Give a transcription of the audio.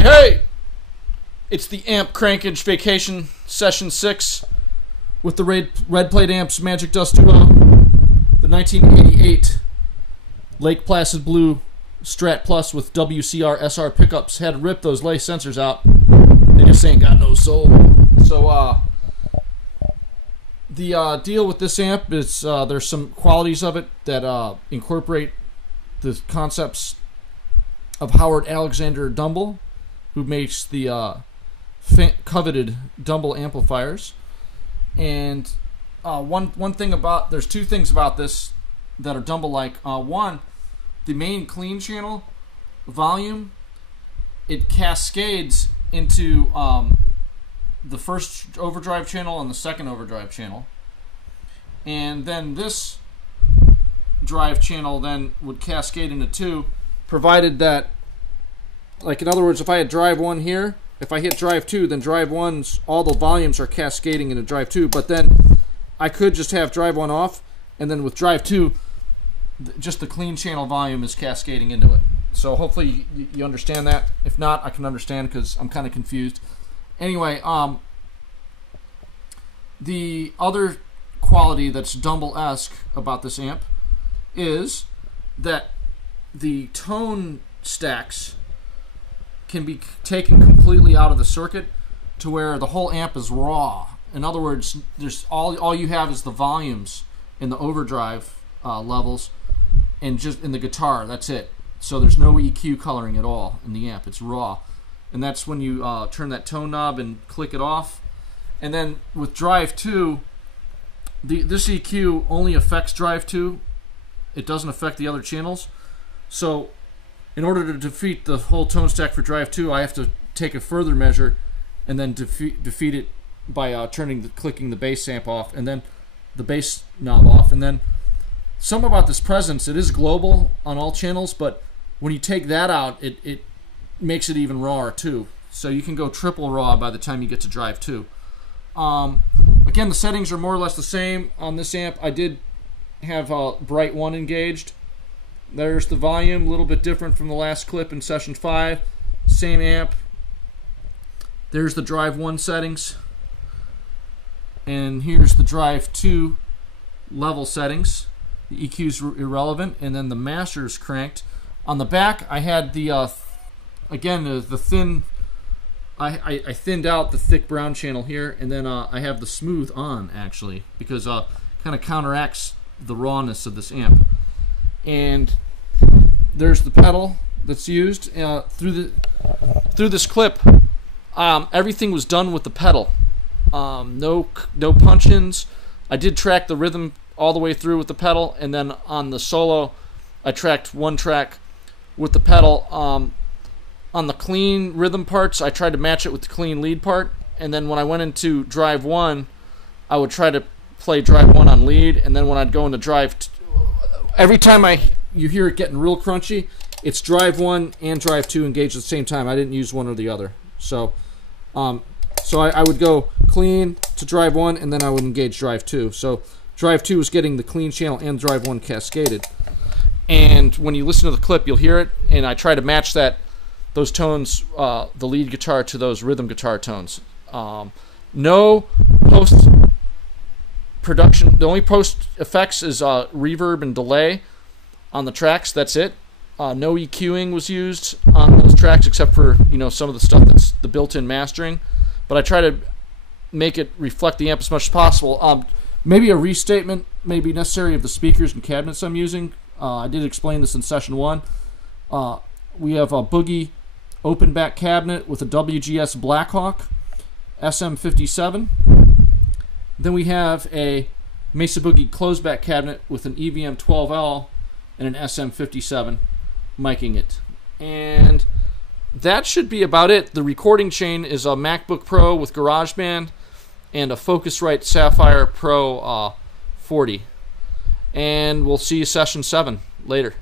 Hey, hey! It's the Amp Crankage Vacation Session 6 with the Red Plate Amps Magic Dust Duo, the 1988 Lake Placid Blue Strat Plus with WCR SR pickups. Had to rip those lay sensors out. They just ain't got no soul. So, the deal with this amp is there's some qualities of it that incorporate the concepts of Howard Alexander Dumble, who makes the coveted Dumble amplifiers. And one thing about, there's two things about this that are Dumble-like. One, the main clean channel volume, it cascades into the first overdrive channel and the second overdrive channel. And then this drive channel then would cascade into two, provided that, like in other words, if I had drive 1 here, if I hit drive 2, then drive 1's, all the volumes are cascading into drive 2, but then I could just have drive 1 off, and then with drive 2, just the clean channel volume is cascading into it. So hopefully you understand that. If not, I can understand because I'm kind of confused. Anyway, the other quality that's Dumble-esque about this amp is that the tone stacks can be taken completely out of the circuit to where the whole amp is raw. In other words, there's all you have is the volumes in the overdrive levels and just in the guitar. That's it. So there's no EQ coloring at all in the amp. It's raw. And that's when you turn that tone knob and click it off. And then with drive 2, this EQ only affects drive 2. It doesn't affect the other channels. So in order to defeat the whole tone stack for drive 2, I have to take a further measure and then defeat it by clicking the bass amp off and then the bass knob off. And then something about this presence, it is global on all channels, but when you take that out, it makes it even rawer too. So you can go triple raw by the time you get to drive 2. Again, the settings are more or less the same on this amp. I did have bright 1 engaged. There's the volume, a little bit different from the last clip in session 5. Same amp. There's the drive 1 settings. And here's the drive 2 level settings. The EQ's irrelevant, and then the master's cranked. On the back, I had the again the thin. I thinned out the thick brown channel here, and then I have the smooth on actually because kind of counteracts the rawness of this amp. And there's the pedal that's used through this clip. Everything was done with the pedal. No punch-ins. I did track the rhythm all the way through with the pedal, and then on the solo, I tracked one track with the pedal. On the clean rhythm parts, I tried to match it with the clean lead part, and then when I went into drive 1, I would try to play drive 1 on lead, and then when I'd go into drive 2, every time you hear it getting real crunchy, it's drive 1 and drive 2 engaged at the same time. I didn't use one or the other. So I would go clean to drive 1, and then I would engage drive 2. So drive 2 is getting the clean channel and drive 1 cascaded. And when you listen to the clip, you'll hear it, and I try to match those tones, the lead guitar to those rhythm guitar tones. No post production. The only post effects is reverb and delay on the tracks. That's it. No EQing was used on those tracks except for some of the stuff that's the built-in mastering. But I try to make it reflect the amp as much as possible. Maybe a restatement may be necessary of the speakers and cabinets I'm using. I did explain this in session 1. We have a Boogie open back cabinet with a WGS Blackhawk SM57. Then we have a Mesa Boogie closed back cabinet with an EVM 12L and an SM57 miking it. And that should be about it. The recording chain is a MacBook Pro with GarageBand and a Focusrite Sapphire Pro 40. And we'll see you session 7 later.